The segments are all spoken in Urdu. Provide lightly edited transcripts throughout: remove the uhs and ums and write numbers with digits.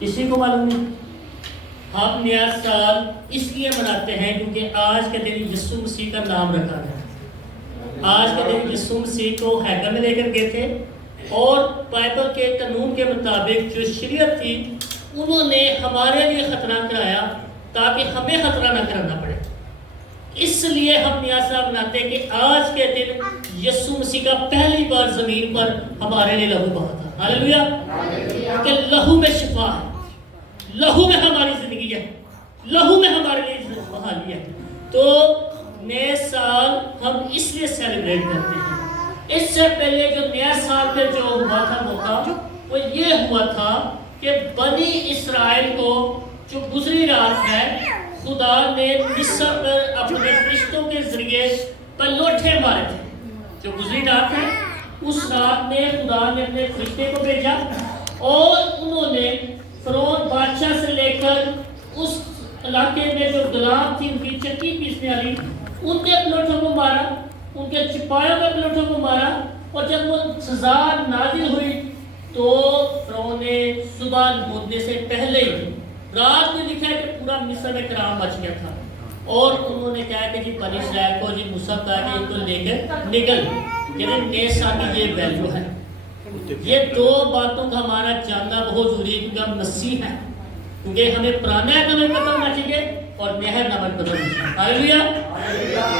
کسی کو معلوم نہیں؟ ہم نیا سال اس لیے مناتے ہیں کیونکہ آج کے دن یسوع مسیح کا نام رکھا گیا۔ آج کے دن یسوع مسیح کو ہیکل میں لے کر گئے تھے اور بائبل کے قانون کے مطابق جو شریعت تھی انہوں نے ہمارے لیے ختنہ کرایا تاکہ ہمیں ختنہ نہ کرنا پڑے۔ اس لیے ہم نیا سال مناتے ہیں کہ آج کے دن یسوع مسیح کا پہلی بار زمین پر ہمارے لیے لہو بہا تھا۔ ہاللیلویہ! کہ لہو میں شفا ہے، لہو میں ہماری زندگی ہے، لہو میں ہمارے لیے بحالی ہے۔ تو نئے سال ہم اس لیے سیلیبریٹ کرتے ہیں۔ اس سے پہلے جو نیا سال پہ جو ہوا تھا موقع وہ یہ ہوا تھا کہ بنی اسرائیل کو جو گزری رات ہے خدا نے مصر پر اپنے فرشتوں کے ذریعے پلوٹے مارے تھے۔ جو گزری رات ہے اس رات میں خدا نے اپنے فرشتے کو بھیجا اور انہوں نے فرعون بادشاہ سے لے کر اس علاقے میں جو غلام تھی ان کی چکی پیسنے والی ان کے پلوٹوں کو مارا، ان کے چپایوں کے پلوٹوں کو مارا، اور جب وہ سزا نازل ہوئی تو فرعون نے صبح ہونے سے پہلے ہی رات میں لکھا ہے کہ پورا مصر میں کرام مچ گیا تھا، اور انہوں نے کہا کہ جی بنی اسرائیل کو جی موسیٰ کہا کہ ان کو لے کر نکل، یعنی نئے سال کی یہ ویلیو ہے۔ یہ دو باتوں کا ہمارا جاننا بہت ضروری ہے کیونکہ ہم مسیح ہیں، کیونکہ ہمیں پرانا نمک پتہ ہونا چاہیے اور نیا نمک پتہ ہونا چاہیے۔ ہاللیلویہ!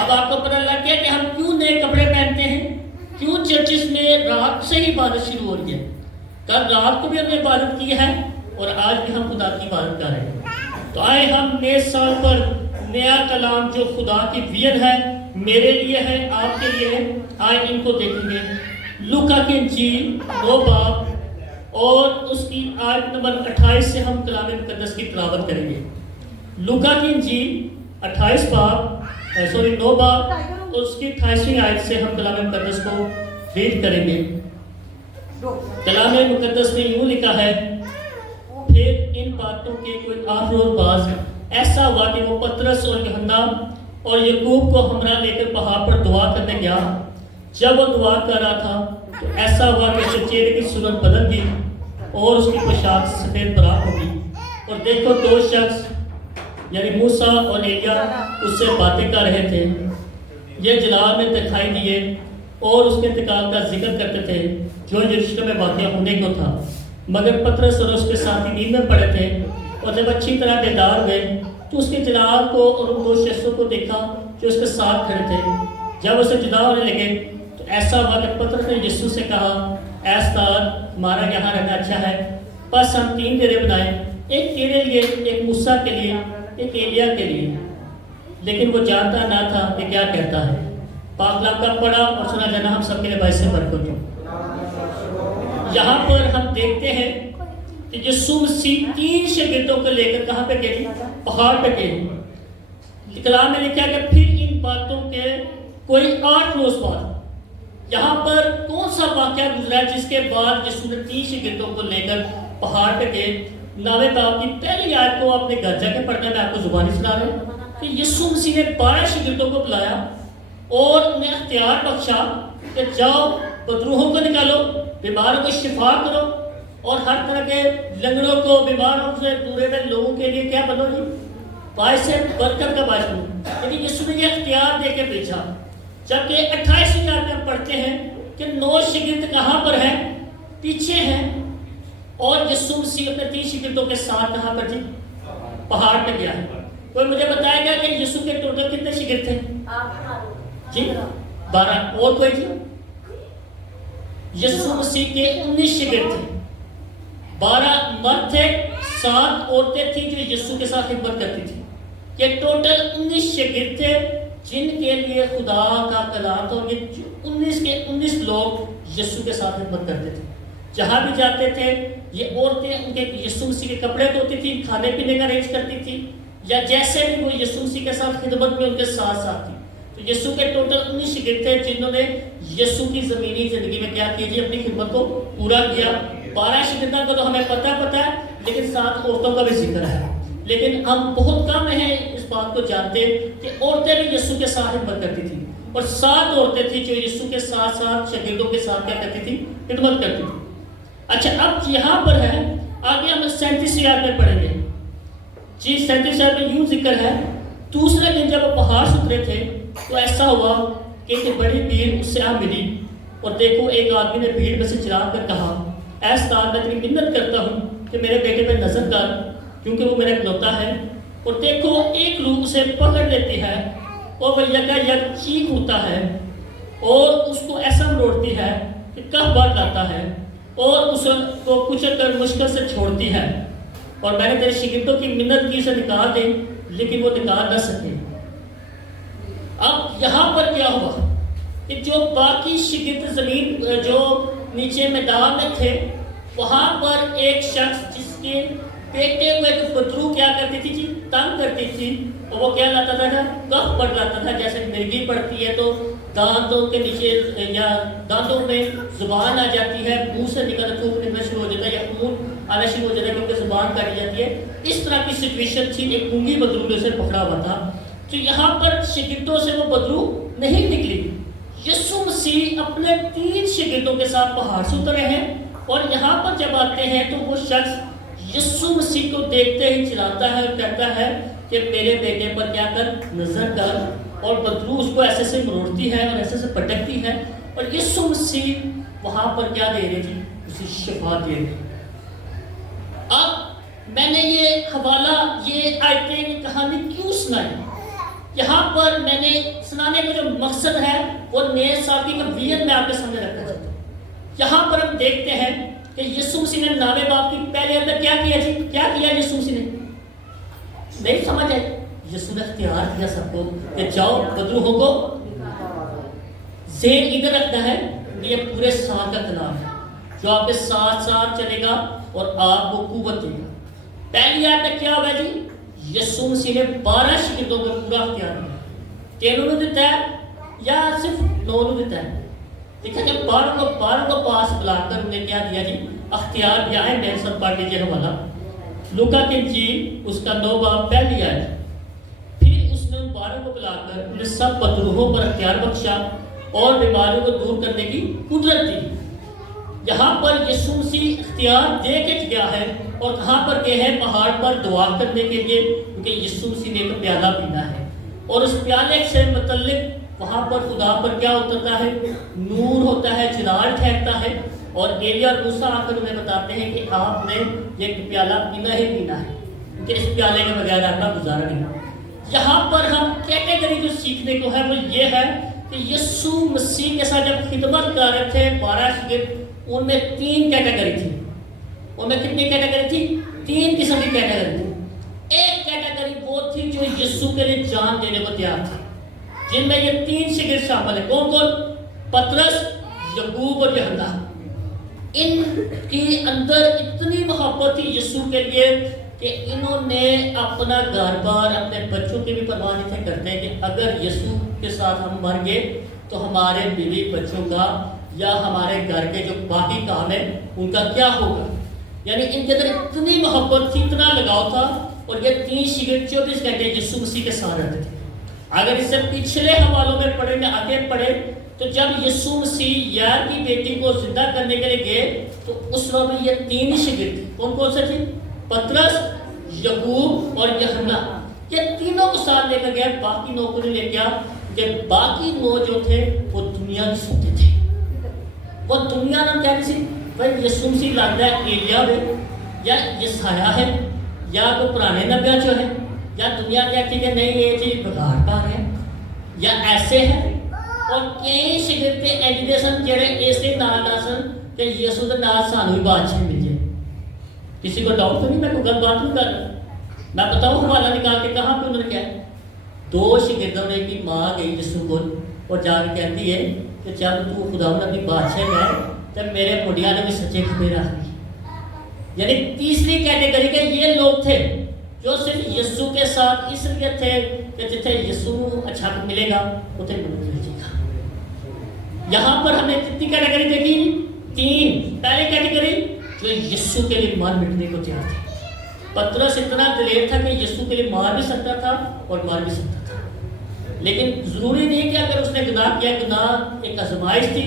اب آپ کو پتہ لگ گیا کہ ہم کیوں نئے کپڑے پہنتے ہیں، کیوں چرچز میں رات سے ہی عبادت شروع ہو رہی ہے۔ کل رات کو بھی ہم نے عبادت کی ہے اور آج بھی ہم خدا کی عبادت کر رہے ہیں۔ تو آئے ہم نئے سال پر نیا کلام جو خدا کی وعد ہے میرے لیے ہے، آپ کے لیے ہے، آئے ان کو دیکھیں گے۔ لوکا کی انجیل 9 باب اور اس کی آیت نمبر 28 سے ہم کلام مقدس کی تلاوت کریں گے۔ لوکا کی انجیل 9 باب اور اس کی 28ویں آیت سے ہم کلام مقدس کو ریڈ کریں گے۔ کلام مقدس میں یوں لکھا ہے، پھر ان باتوں کے کوئی آخر اور بعض ایسا ہوا کہ وہ پترس اور یوحنا اور یعقوب کو ہمراہ لے کر پہاڑ پر دعا کرنے گیا۔ جب وہ دعا کر رہا تھا تو ایسا ہوا کہ اس کے چہرے کی صورت بدل گئی اور اس کی پوشاک سفید براق ہو گئی، اور دیکھو 2 شخص یعنی موسیٰ اور ایلیا اس سے باتیں کر رہے تھے۔ یہ جلال میں دکھائی دیے اور اس کے انتقال کا ذکر کرتے تھے جو یروشلم میں واقع ہونے کو تھا، مگر پترس اور اس کے ساتھی نیند میں پڑے تھے، اور جب اچھی طرح بیدار ہوئے تو اس کے جلال کو اور ان 2 شخصوں کو دیکھا جو اس کے ساتھ کھڑے تھے۔ جب اسے جدا ہونے لگے تو ایسا ہوا کہ پترس نے یسوع سے کہا، اے استاد ہمارا یہاں رہنا اچھا ہے، بس ہم 3 ڈیرے بنائیں، ایک تیرے لیے، ایک موسیٰ کے لیے، ایک ایلیا کے لیے۔ لیکن وہ جانتا نہ تھا کہ کیا کہتا ہے۔ پاک کلام کا پڑھا اور سنا جانا ہم سب کے لیے باعث برکت ہو۔ یہاں پر ہم دیکھتے ہیں کہ یسوع مسیح 3 شاگردوں کو لے کر کہاں پہ گئے؟ پہاڑ پہ گئے۔ کلام میں لکھا کہ پھر ان باتوں کے کوئی 8 روز بعد، یہاں پر کون سا واقعہ گزرا جس کے بعد یسوع نے 3 شاگردوں کو لے کر پہاڑ پہ گئے؟ 9 باب کی پہلی آیت کو اپنے گھر جا کے پڑھنا، میں آپ کو زبانی سنا رہا ہوں کہ یسوع مسیح نے 12 شاگردوں کو بلایا اور انہیں اختیار بخشا کہ جاؤ بدروحوں کو نکالو، بیماروں کو شفا کرو، اور ہر طرح کے لنگڑوں کو، بیماروں سے دور ہوئے لوگوں کے لیے کیا بنو گی؟ باعث برکت کا باعث بنو۔ لیکن یسوع نے یہ اختیار دے کے بھیجا۔ جبکہ 28ویں آیت میں ہم پڑھتے ہیں کہ 9 شاگرد کہاں پر ہیں؟ پیچھے ہیں، اور یسوع مسیح اپنے 3 شاگردوں کے ساتھ کہاں پر تھی؟ پہاڑ پہ گیا ہے۔ کوئی مجھے بتائے گا کہ یسوع کے ٹوٹل کتنے شاگرد تھے؟ جی 12۔ اور کوئی تھی؟ یسوع مسیح کے 19 شاگرد تھے، 12 مرد تھے، 7 عورتیں تھیں جو یسوع کے ساتھ خدمت کرتی تھی۔ یہ ٹوٹل 19 شاگرد تھے جن کے لیے خدا کا کلام تھا۔ یہ 19 کے 19 لوگ یسوع کے ساتھ خدمت کرتے تھے۔ جہاں بھی جاتے تھے یہ عورتیں ان کے یسوع مسیح کے کپڑے دھوتی تھی، کھانے پینے کا ارینج کرتی تھی، یا جیسے بھی وہ یسوع مسیح کے ساتھ خدمت میں ان کے ساتھ ساتھ تھی۔ تو یسوع کے ٹوٹل 19 شاگرد تھے جنہوں نے یسوع کی زمینی زندگی میں کیا کیا؟ اپنی خدمت کو پورا کیا۔ 12 شاگردوں کا تو ہمیں پتہ ہے، لیکن 7 عورتوں کا بھی ذکر ہے۔ لیکن ہم بہت کم ہیں اس بات کو جانتے کہ عورتیں بھی یسوع کے ساتھ خدمت کرتی تھیں، اور 7 عورتیں تھیں جو یسوع کے ساتھ ساتھ شاگردوں کے ساتھ کیا کرتی تھی؟ خدمت کرتی تھی۔ اچھا اب یہاں پر ہے، آگے ہم 37 آیت میں پڑھیں گے جی۔ 37 آیت میں یوں ذکر ہے، دوسرے دن جب وہ پہاڑ سے اترے تھے تو ایسا ہوا کہ ایک بڑی بھیڑ اس سے آ ملی، اور دیکھو ایک آدمی نے بھیڑ میں سے چلا کر کہا، اے استاد میں تیری منت کرتا ہوں کہ میرے بیٹے پہ نظر ڈال کیونکہ وہ میرا اکلوتا ہے، اور دیکھو ایک روح اسے پکڑ لیتی ہے اور وہ یکا یک چیخ اٹھتا ہے اور اس کو ایسا مروڑتی ہے کہ کف بھر لاتا ہے اور اس کو کچل کر مشکل سے چھوڑتی ہے، اور میں نے تیرے شاگردوں کی منت کی اسے نکال دے لیکن وہ نکال نہ سکے۔ اب یہاں پر کیا ہوا کہ جو باقی شاگرد زمین جو نیچے میدان میں تھے، وہاں پر ایک شخص جس کے بیٹے کو ایک بدرو کیا کرتی تھی جی، تنگ کرتی تھی، اور وہ کیا لاتا تھا، کف پڑ لاتا تھا، جیسے مرگی پڑتی ہے تو دانتوں کے نیچے یا دانتوں میں زبان آ جاتی ہے، منہ سے نکلنا تھوک نکلنا شروع ہو جاتا ہے یا خون آنا شروع ہو جاتا ہے کیونکہ زبان کاٹی جاتی ہے، اس طرح کی سچویشن تھی۔ ایک گونگی بدرو نے اسے پکڑا ہوا تھا، تو یہاں پر شاگردوں سے وہ بدرو نہیں نکلی۔ یسوع مسیح اپنے 3 شاگردوں کے ساتھ پہاڑ سے اترے ہیں، اور یہاں پر جب آتے ہیں تو وہ شخص یسوع مسیح کو دیکھتے ہی چلاتا ہے اور کہتا ہے کہ میرے بیٹے پر کیا کر، نظر ڈال، اور بدرو اس کو ایسے سے مروڑتی ہے اور ایسے سے پٹکتی ہے، اور یسوع مسیح وہاں پر کیا دے رہے جی، اسے شفا دے رہے۔ اب میں نے یہ حوالہ، یہ آیتیں، یہ کہانی کیوں سنائی؟ یہاں پر میں نے سنانے کا جو مقصد ہے وہ نئے سال کی ویژن میں آپ کے سامنے رکھنا چاہتا ہوں۔ یہاں پر ہم دیکھتے ہیں کہ یسوع مسیح نے نامے باپ کی پہلے اندر کیا کیا جی، کیا کیا یسوع مسیح نے؟ نہیں سمجھ آئی؟ یسوع نے اختیار کیا سب کو کہ جاؤ بدروہوں کو، ذہن ادھر رکھنا ہے، یہ پورے سال کا کلام ہے جو آپ کے ساتھ ساتھ چلے گا اور آپ کو قوت دے گا۔ پہلی آیت میں کیا ہوا جی، یسوع مسیح نے 12 شاگردوں کو پورا اختیار دیا۔ 3 نے دیتا ہے یا صرف 9 نے دیتا ہے؟ دیکھا کہ 12 کو پاس بلا کر انہیں کیا دیا جی، اختیار دیا ہے۔ میرے ساتھ پڑھ لیجیے حوالہ لوکا کی انجیل اس کا 9 باب پہلی آیت۔ پھر اس نے ان 12 کو بلا کر انہیں سب بدروہوں پر اختیار بخشا اور بیماریوں کو دور کرنے کی قدرت دی۔ یہاں پر یسوع مسیح اختیار دے کے گیا ہے، اور کہاں پر گئے ہیں؟ پہاڑ پر دعا کرنے کے لیے، کیونکہ یسوع مسیح نے ایک پیالہ پینا ہے، اور اس پیالے سے متعلق وہاں پر خدا پر کیا ہوتا ہے؟ نور ہوتا ہے، جلال ٹھہرتا ہے، اور ایلیا اور موسیٰ آ کر انہیں بتاتے ہیں کہ آپ نے یہ پیالہ پینا ہی پینا ہے، کیونکہ اس پیالے کے بغیر آپ کا گزارا نہیں۔ یہاں پر ہم کیٹیگری جو سیکھنے کو ہے وہ یہ ہے کہ یسوع مسیح کے ساتھ جب خدمت کر رہے تھے 12 شاگرد، ان میں 3 کیٹیگری تھی۔ ان میں کتنی کیٹیگری تھی؟ 3 قسم کی کیٹیگری تھی۔ ایک کیٹیگری وہ تھی جو یسوع کے لیے جان دینے کو تیار تھی، جن میں یہ 3 شاگرد شامل ہیں۔ کون کون؟ پطرس، یعقوب اور یوحنا۔ ان کی اندر اتنی محبت تھی یسوع کے لیے کہ انہوں نے اپنا گھر بار، اپنے بچوں کی بھی پرواہ نہیں تھے کرتے کہ اگر یسوع کے ساتھ ہم مر گئے تو ہمارے بیوی بچوں کا یا ہمارے گھر کے جو باقی کام ہیں ان کا کیا ہوگا۔ یعنی ان کے اندر اتنی محبت تھی، اتنا لگاؤ تھا، اور یہ 3 شاگرد 24 گھنٹے یسوع مسیح کے ساتھ رہتے تھے۔ اگر اس سے پچھلے حوالوں میں پڑھیں یا آگے پڑھیں تو جب یسوع مسیح یار کی بیٹی کو زندہ کرنے کے لیے گئے تو اس وقت میں یہ 3 ہی شاگرد تھے۔ کون کون سے تھے؟ پطرس، یعقوب اور یوحنا۔ یہ تینوں کو ساتھ لے کر گئے، باقی 9 کو نہیں لے گیا، کہ باقی 9 جو تھے وہ دنیا کی سنتے تھے۔ وہ دنیا نام کیا کسی بھائی یسوع مسیح لگتا ہے ایلیا ہے یا یسایہ ہے یا کوئی پرانے نبی جو ہے، یا دنیا کہتی ہے نہیں یہ چیز بگاڑ پا رہے ہیں یا ایسے ہے۔ اور کئی شاگرد ایجے سن جڑے ایسے نال نہ سن کہ یسوع دے نال سانو بھی بادشاہ مل جائے۔ کسی کو ڈاؤٹ تو نہیں؟ میں کوئی گل بات نہیں کر رہا، میں بتاؤں حوالہ نکال کے کہاں پہ انہوں نے کیا ہے۔ 2 شاگردوں نے کی ماں گئی یسوع کو اور جا کے کہتی ہے کہ جب تو خدا نے اپنی بادشاہ گئے تب میرے مڈیاں نے بھی سچے کھپے رکھ دی۔ یعنی تیسری کیٹیگری کے یہ لوگ تھے جو صرف یسوع کے ساتھ اس لیے تھے کہ جتنے یسوع اچھا ملے گا اتنے ملے گا۔ یہاں پر ہم نے کتنی کیٹیگری دیکھی؟ 3۔ پہلی کیٹیگری جو یسوع کے لیے مار مٹنے کو تیار تھے۔ پطرس اتنا دلیر تھا کہ یسوع کے لیے مار بھی سکتا تھا اور مار بھی سکتا تھا، لیکن ضروری نہیں کہ اگر اس نے گناہ کیا، گناہ ایک آزمائش تھی،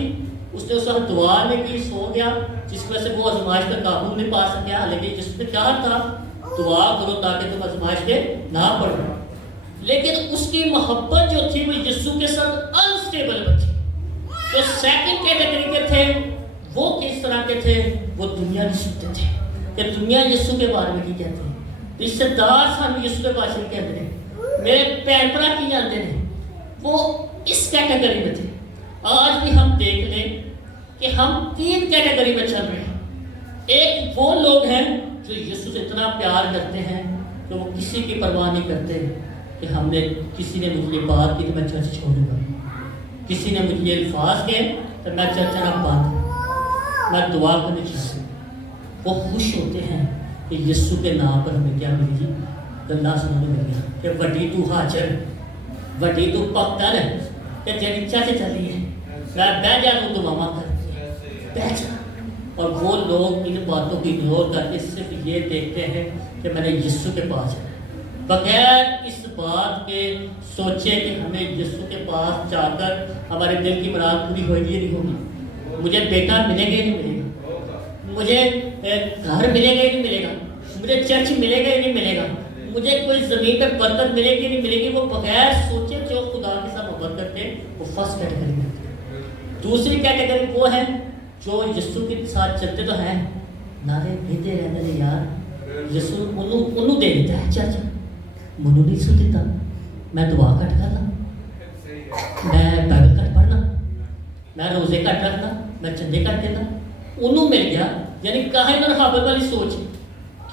اس نے اس وقت دعا میں کی، سو گیا، جس وجہ سے وہ آزمائش پر قابو نہیں پا سکیا، لیکن جس نے کہا تھا دعا کرو تاکہ تم آزمائش کے نہ پڑو، لیکن اس کی محبت جو تھی وہ یسوع کے ساتھ انسٹیبل تھی۔ جو سیکنڈ کیٹیگری کے تھے وہ کس طرح کے تھے؟ وہ دنیا نہیں سنتے تھے کہ دنیا یسوع کے بارے میں کی کہتے ہیں، رشتہ دار سانو یسوع کے بارے میں کہتے ہیں، میرے پین پرا کی جانتے ہیں، وہ اس کیٹیگری میں تھے۔ آج بھی ہم دیکھ لیں کہ ہم تین کیٹیگری میں چل رہے ہیں۔ ایک وہ لوگ ہیں جو یسوع سے اتنا پیار کرتے ہیں کہ وہ کسی کی پرواہ نہیں کرتے کہ ہم نے کسی نے مجھے بات کی تو میں چرچ چھوڑوں گا، کسی نے مجھے الفاظ کہے تو میں چرچ نہ بات میں دعا کرنے چاہتا ہوں۔ وہ خوش ہوتے ہیں کہ یسوع کے نام پر ہمیں کیا ملی جی؟ گلا سننے مل گیا کہ وڈی تو حاجر، وڈی تو پختر ہے کہ جڑی چچ چلی ہے، میں بہ جاؤں تو ماما کرتی ہے، بہ جا۔ اور وہ لوگ ان باتوں کو اگنور کر کے صرف یہ دیکھتے ہیں کہ میں نے یسوع کے پاس جانا، بغیر اس بات کے سوچے کہ ہمیں یسوع کے پاس جا کر ہمارے دل کی مراد پوری ہوگی یا نہیں ہوگی، مجھے بیٹا ملے گا یا نہیں ملے گا، مجھے گھر ملے گا یا نہیں ملے گا، مجھے چرچ ملے گا یا نہیں ملے گا، مجھے کوئی زمین پر برکت ملے گی یا نہیں ملے گی۔ وہ بغیر سوچے جو خدا کے ساتھ محبت کرتے ہیں وہ فرسٹ کیٹیگری میں۔ دوسری کیٹیگری وہ ہے جو یسوع کے ساتھ چلتے تو ہیں، نعرے بھیجتے رہتے ہیں، یار یسوع انہوں دے دیتا ہے چرچ، منو نہیں سن دیتا، میں دعا کٹ کرنا، میں بائبل کٹ پڑھنا، میں روزے کٹ رکھنا، میں چندے کٹ دینا، انہوں مل گیا۔ یعنی قائن اور حابل والی سوچ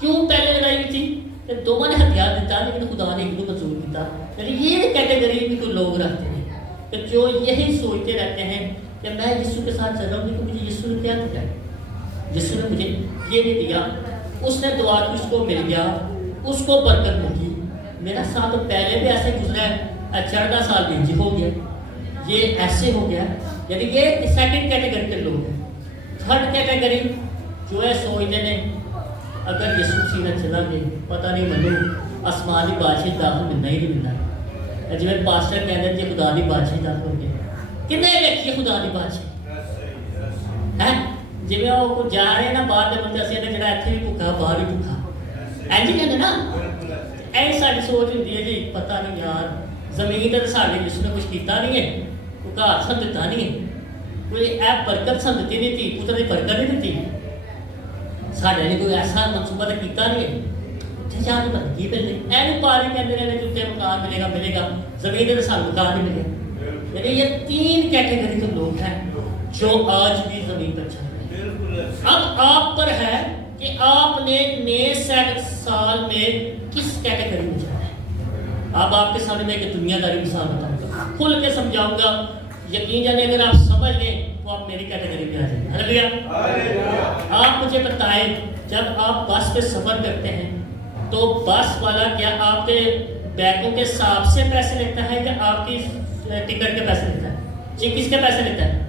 کیوں پہلے لڑائی ہوئی تھی کہ دونوں نے ہتھیار دیتا لیکن خدا نے ایک کو منظور کیا۔ یعنی یہ کیٹیگری بھی کوئی لوگ رکھتے ہیں کہ جو یہی سوچتے رہتے ہیں کہ میں یسوع کے ساتھ چل رہا ہوں لیکن مجھے یسوع نے کیا دیا، یسوع نے مجھے یہ نہیں دیا، اس نے دعا کی، اس کو مل گیا، اس کو برکت ملی، میرا سال تو پہلے بھی ایسے گزرا ہے، 14 سال بھی ہو گیا، یہ ایسے ہو گیا۔ یعنی یہ سیکنڈ کیٹیگری کے لوگ ہیں۔ تھرڈ کیٹیگری جو ہے سوچتے ہیں اگر یسوع سینہ چلا گئے پتہ نہیں منو آسمانی بادشاہ داخل ملنا ہی نہیں ملنا، جی میں پاسٹر کہتے ہیں جی خدا دی بادشاہ داخل ہو گئے، کنے دیکھیے خدا دی بادشاہ ہے، جی میں وہ جا رہے ہیں نا باہر کے بندے اسی نے جڑا اتنے بھی بھوکا باہر بھی بھوکا اینجی کہتے نا، ایسی ساری سوچ ہوتی ہے جی پتہ نہیں یار زمین تے ساڈے جس نے کچھ کیتا نہیں ہے، کوئی گھر سن دیتا نہیں ہے، کوئی ایپ برکت سن دیتی نہیں تھی، پتر دی برکت نہیں دیتی، ساڈے نے کوئی ایسا منصوبہ تو کیتا نہیں ہے، اتنے جا کے پتہ کی ملنے اینو پاری کہتے ہیں جتنے مکان ملے گا زمین تے سانوں مکان نہیں ملے۔ یعنی یہ تین کیٹیگری کے لوگ ہیں جو آج بھی زمین پر چل رہے ہیں۔ اب آپ پر ہے کہ آپ نے نئے سال میں کس کیٹیگری میں جانا ہے۔ اب آپ کے سامنے میں ایک دنیا داری مثال بتاؤں گا، کھل کے سمجھاؤں گا، یقین جانے اگر آپ سمجھ لیں تو آپ میری کیٹیگری میں آ جائیں گے۔ ہلیلویا۔ آپ مجھے بتائیں جب آپ بس پہ سفر کرتے ہیں تو بس والا کیا آپ کے بیگوں کے حساب سے پیسے لیتا ہے یا آپ کی ٹکٹ کے پیسے لیتا ہے؟ جی کس کے پیسے لیتا ہے؟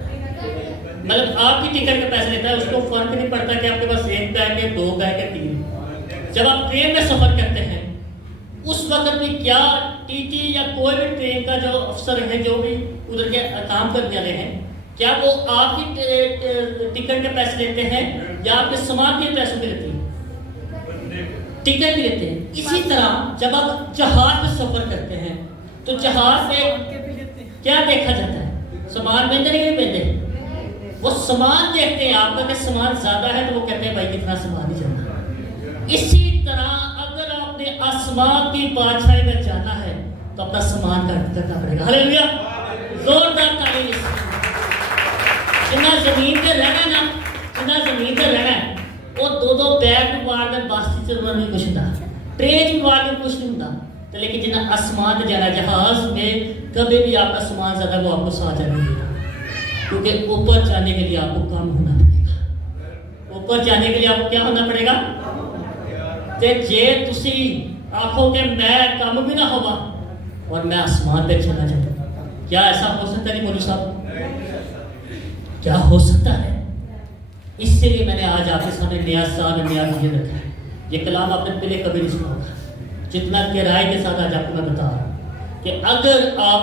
مطلب آپ کی ٹکٹ کے پیسے لیتا ہے، اس کو فرق نہیں پڑتا کہ آپ کے پاس ایک بیگ ہے، دو بیگ ہے، تین۔ جب آپ ٹرین میں سفر کرتے ہیں اس وقت بھی کیا ٹی ٹی یا کوئی بھی ٹرین کا جو افسر ہے جو بھی ادھر کے کام کرنے والے ہیں کیا وہ آپ کی ٹکٹ کے پیسے لیتے ہیں یا آپ کے سامان کے پیسے بھی لیتے ہیں؟ ٹکٹ بھی لیتے ہیں۔ اسی طرح جب آپ جہاز میں سفر کرتے ہیں تو جہاز میں کیا دیکھا جاتا ہے؟ سامان ملتے نہیں ملتے، وہ سامان دیکھتے ہیں، آپ کا کہ سامان زیادہ ہے تو وہ کہتے ہیں بھائی کتنا سامان ہی چلنا۔ اسی طرح اگر آپ نے آسمان کی بادشاہی میں جانا ہے تو اپنا سامان کرنا پڑے گا۔ ہلیلویا، زوردار تعلیم۔ جنہ زمین پہ رہنا نا، جنہ زمین پہ رہنا ہے وہ دو بیگ مار کر بس سے چلنا نہیں کچھ ہوتا، ٹرین مار کر کچھ نہیں ہوتا، لیکن جنہ آسمان پہ جانا جہاز میں کبھی بھی آپ کا سامان زیادہ وہ آپ کو ساتھ جانے دے گا، کیونکہ اوپر جانے کے لیے آپ کو کم ہونا پڑے گا۔ اوپر جانے کے لیے آپ کو کیا ہونا پڑے گا؟ تے جے تسی آنکھوں کہ میں کم بھی نہ ہوا اور میں آسمان پہ چلا جاتا، کیا ایسا ہو سکتا ہے؟ مولوی صاحب کیا ہو سکتا ہے؟ اس سے لیے میں نے آج آپ کے سامنے نیا سال نیا ویژن رکھا ہے۔ یہ کلام آپ نے پہلے کبھی نہیں سنا ہوگا، جتنا گہرائی کے ساتھ آج آپ کو میں بتا رہا ہوں کہ اگر آپ